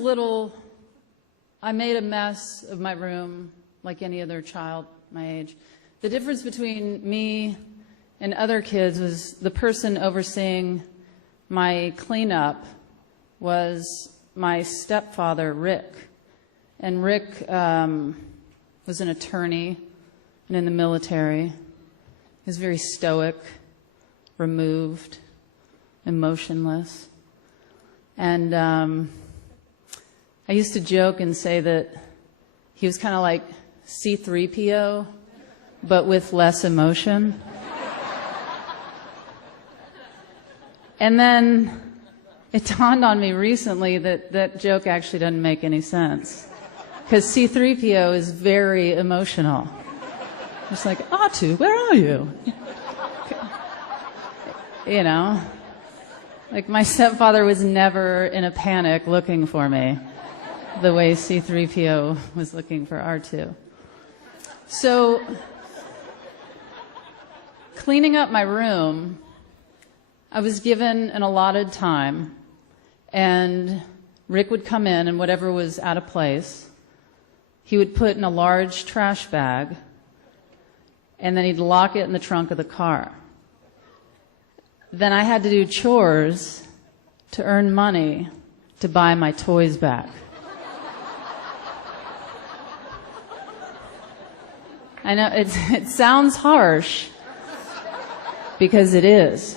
little, I made a mess of my room like any other child my age. The difference between me and other kids was the person overseeing my cleanup was my stepfather, Rick. And Rick was an attorney and in the military. He was very stoic, removed, emotionless. And I used to joke and say that he was kind of like C-3PO, but with less emotion. And then it dawned on me recently that that joke actually doesn't make any sense. Because C-3PO is very emotional. It's like, Atu, where are you? You know? Like, my stepfather was never in a panic looking for me the way C-3PO was looking for R2. So, cleaning up my room, I was given an allotted time, and Rick would come in, and whatever was out of place, he would put in a large trash bag, and then he'd lock it in the trunk of the car. Then I had to do chores to earn money to buy my toys back. I know it sounds harsh, because it is.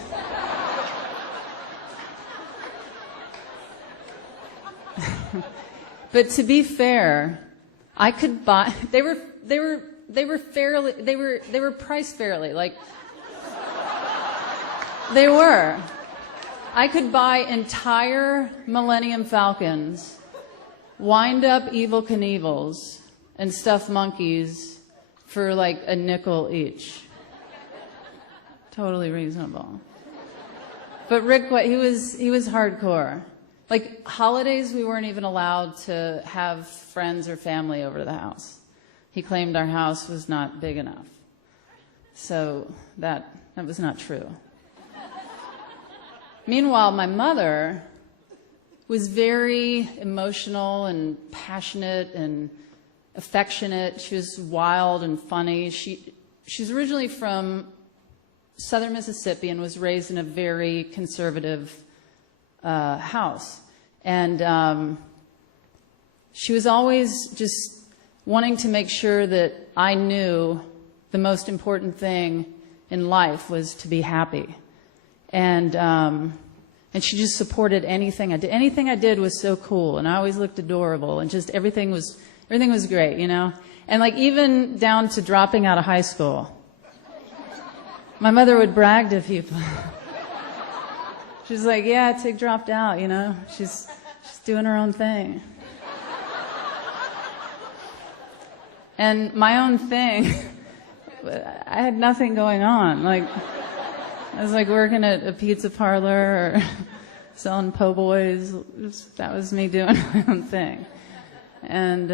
But to be fair, I could buy. They were priced fairly. Like, they were. I could buy entire Millennium Falcons, wind up Evel Knievels, and stuffed monkeys for like a nickel each. Totally reasonable. But Rick, he was hardcore. Like, holidays, we weren't even allowed to have friends or family over to the house. He claimed our house was not big enough. So that was not true. Meanwhile, my mother was very emotional and passionate and affectionate. She was wild and funny. She's originally from southern Mississippi and was raised in a very conservative house. And she was always just wanting to make sure that I knew the most important thing in life was to be happy. And she just supported anything I did. Anything I did was so cool, and I always looked adorable, and just everything was great, you know? And like, even down to dropping out of high school. My mother would brag to people. She's like, yeah, Tig dropped out, you know? She's doing her own thing. And my own thing, I had nothing going on. Like, I was like working at a pizza parlor or selling po' boys. That was me doing my own thing. And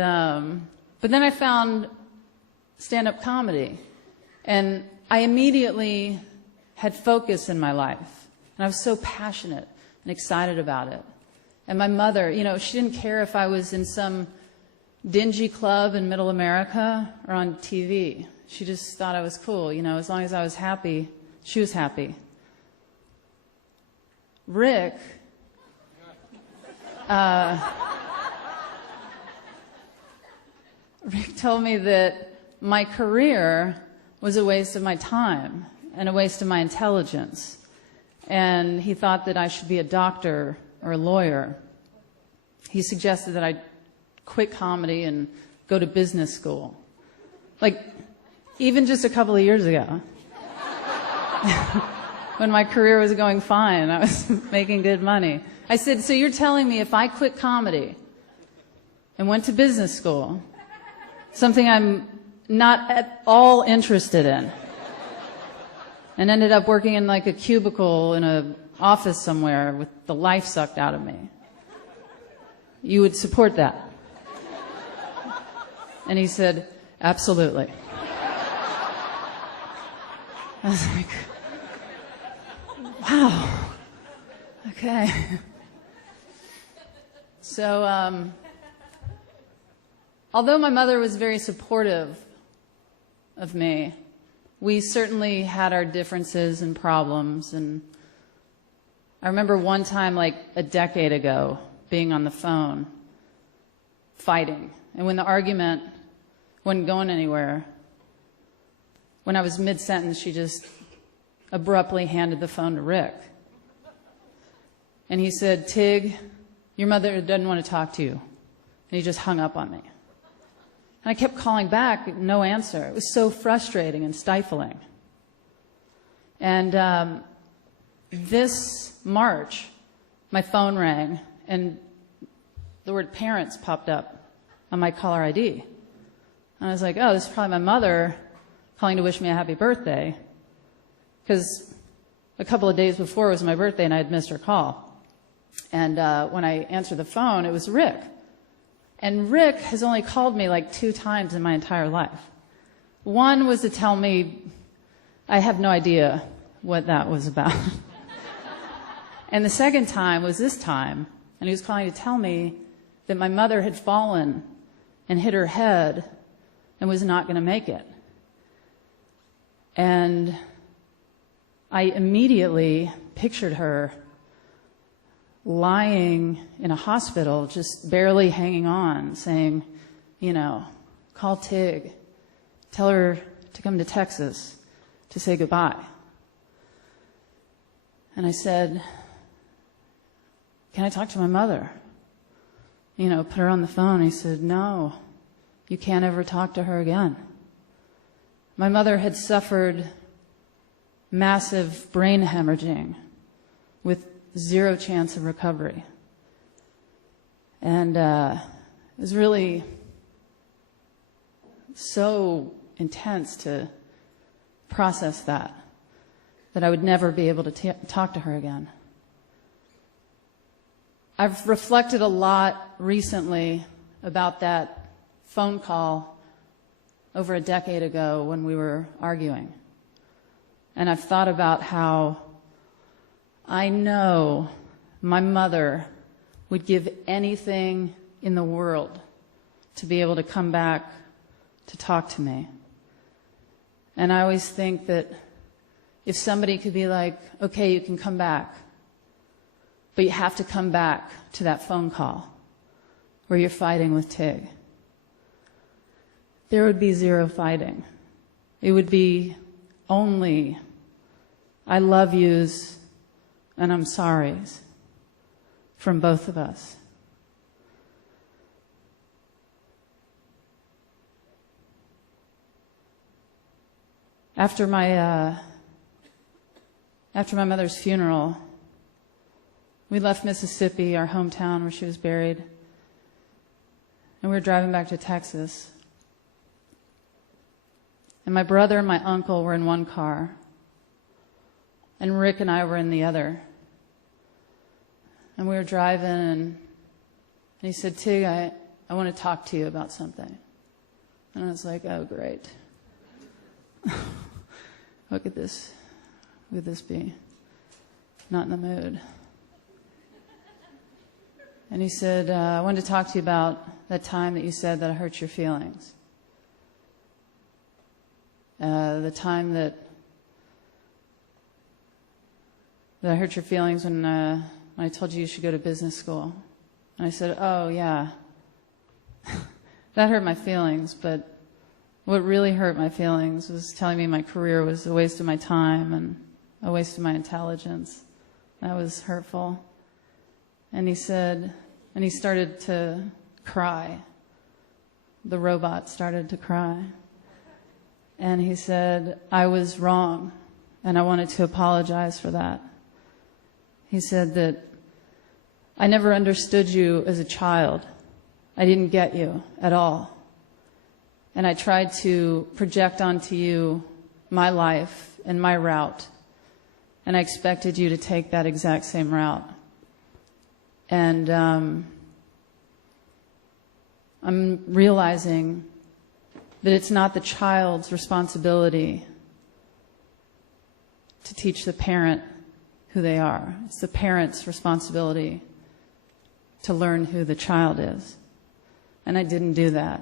but then I found stand-up comedy, and I immediately had focus in my life, and I was so passionate and excited about it. And my mother, you know, she didn't care if I was in some dingy club in Middle America or on TV. She just thought I was cool, you know, as long as I was happy. She was happy. Rick, Rick told me that my career was a waste of my time and a waste of my intelligence. And he thought that I should be a doctor or a lawyer. He suggested that I quit comedy and go to business school. Like, even just a couple of years ago. When my career was going fine, I was making good money. I said, so you're telling me if I quit comedy and went to business school, something I'm not at all interested in, and ended up working in like a cubicle in an office somewhere with the life sucked out of me, you would support that? And he said, absolutely. I was like, wow, okay. So, although my mother was very supportive of me, we certainly had our differences and problems. And I remember one time, like a decade ago, being on the phone, fighting. And when the argument wasn't going anywhere, when I was mid-sentence, she just abruptly handed the phone to Rick. And he said, "Tig, your mother doesn't want to talk to you." And he just hung up on me. And I kept calling back, no answer. It was so frustrating and stifling. And this March, my phone rang, and the word parents popped up on my caller ID. And I was like, oh, this is probably my mother calling to wish me a happy birthday, because a couple of days before was my birthday and I had missed her call. And when I answered the phone, it was Rick. And Rick has only called me like 2 times in my entire life. One was to tell me I have no idea what that was about. And the second time was this time, and he was calling to tell me that my mother had fallen and hit her head and was not going to make it. And I immediately pictured her lying in a hospital, just barely hanging on, saying, you know, call Tig, tell her to come to Texas to say goodbye. And I said, can I talk to my mother? You know, put her on the phone. He said, no, you can't ever talk to her again. My mother had suffered massive brain hemorrhaging with 0 chance of recovery. And it was really so intense to process that I would never be able to talk to her again. I've reflected a lot recently about that phone call over a decade ago when we were arguing. And I've thought about how I know my mother would give anything in the world to be able to come back to talk to me. And I always think that if somebody could be like, okay, you can come back, but you have to come back to that phone call where you're fighting with Tig, there would be 0 fighting. It would be only I love yous and I'm sorries from both of us. After my mother's funeral, we left Mississippi, our hometown where she was buried, and we were driving back to Texas. And my brother and my uncle were in one car, and Rick and I were in the other. And we were driving, and he said, Tig, I want to talk to you about something. And I was like, oh, great. What could this be? Not in the mood. And he said, I wanted to talk to you about that time that you said that I hurt your feelings. The time that I hurt your feelings when I told you should go to business school. And I said, oh, yeah. That hurt my feelings, but what really hurt my feelings was telling me my career was a waste of my time and a waste of my intelligence. That was hurtful. And he said, and he started to cry. The robot started to cry. And he said, I was wrong, and I wanted to apologize for that. He said that I never understood you as a child. I didn't get you at all. And I tried to project onto you my life and my route. And I expected you to take that exact same route. And I'm realizing that it's not the child's responsibility to teach the parent who they are. It's the parent's responsibility to learn who the child is. And I didn't do that.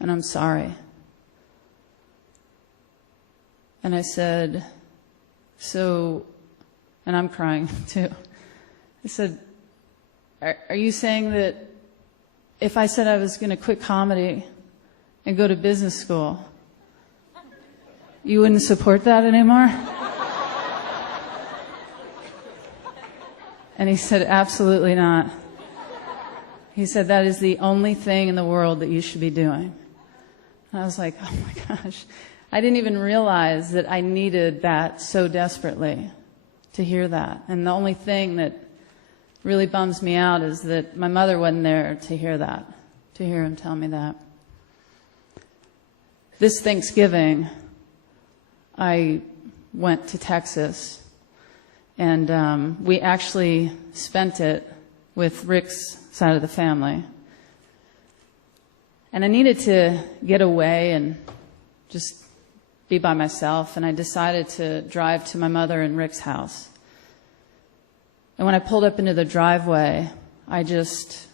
And I'm sorry. And I said, so, and I'm crying too. I said, are you saying that if I said I was going to quit comedy and go to business school, you wouldn't support that anymore? And he said, absolutely not. He said, that is the only thing in the world that you should be doing. And I was like, oh my gosh. I didn't even realize that I needed that so desperately, to hear that. And the only thing that really bums me out is that my mother wasn't there to hear that, to hear him tell me that. This Thanksgiving, I went to Texas, and we actually spent it with Rick's side of the family. And I needed to get away and just be by myself, and I decided to drive to my mother and Rick's house. And when I pulled up into the driveway, I just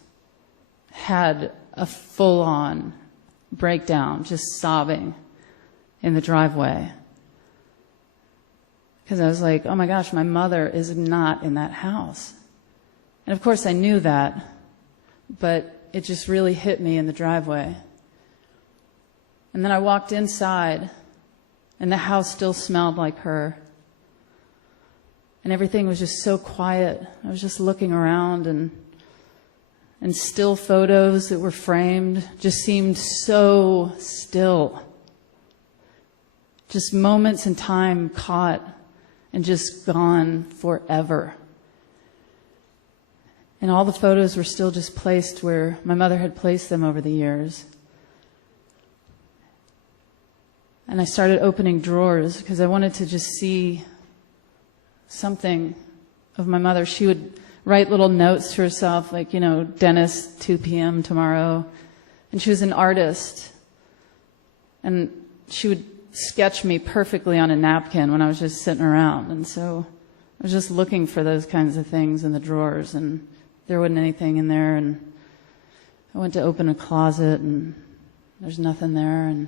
had a full-on breakdown, just sobbing in the driveway. Because I was like, oh my gosh, my mother is not in that house. And of course I knew that, but it just really hit me in the driveway. And then I walked inside, and the house still smelled like her. And everything was just so quiet. I was just looking around, and still photos that were framed just seemed so still. Just moments in time caught and just gone forever. And all the photos were still just placed where my mother had placed them over the years. And I started opening drawers because I wanted to just see something of my mother. She would write little notes to herself, like, dentist, 2 p.m. tomorrow. And she was an artist. And she would sketch me perfectly on a napkin when I was just sitting around. And so I was just looking for those kinds of things in the drawers, and there wasn't anything in there. And I went to open a closet, and there's nothing there. And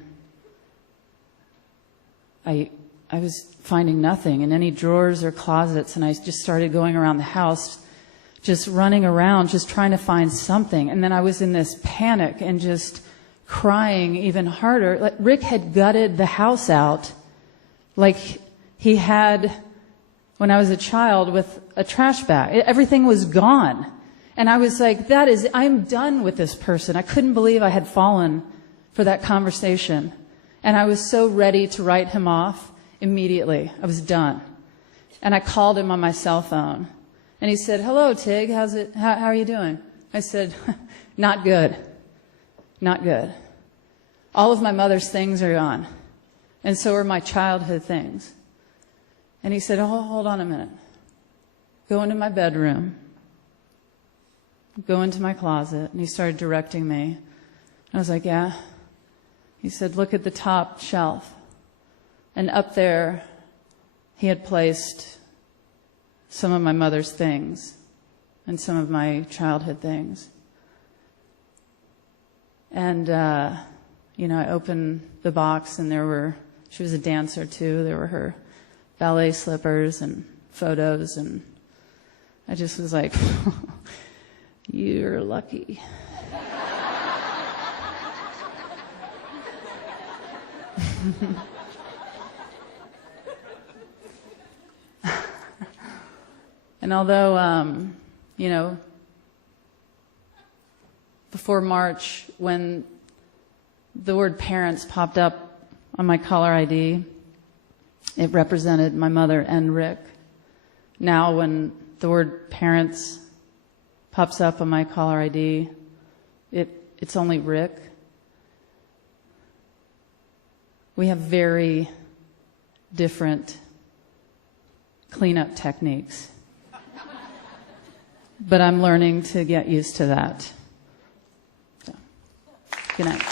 I was finding nothing in any drawers or closets, and I just started going around the house, just running around, just trying to find something. And then I was in this panic and just crying even harder. Like Rick had gutted the house out like he had when I was a child with a trash bag. Everything was gone. And I was like, I'm done with this person. I couldn't believe I had fallen for that conversation. And I was so ready to write him off immediately. I was done. And I called him on my cell phone. And he said, hello, Tig, how are you doing? I said, not good. Not good. All of my mother's things are gone. And so are my childhood things. And he said, oh, hold on a minute. Go into my bedroom. Go into my closet. And he started directing me. I was like, yeah. He said, look at the top shelf. And up there, he had placed some of my mother's things and some of my childhood things. And, I opened the box, and she was a dancer too. There were her ballet slippers and photos, and I just was like, you're lucky. And although, before March, when the word parents popped up on my caller ID, it represented my mother and Rick. Now when the word parents pops up on my caller ID, it's only Rick. We have very different cleanup techniques. But I'm learning to get used to that. So, good night.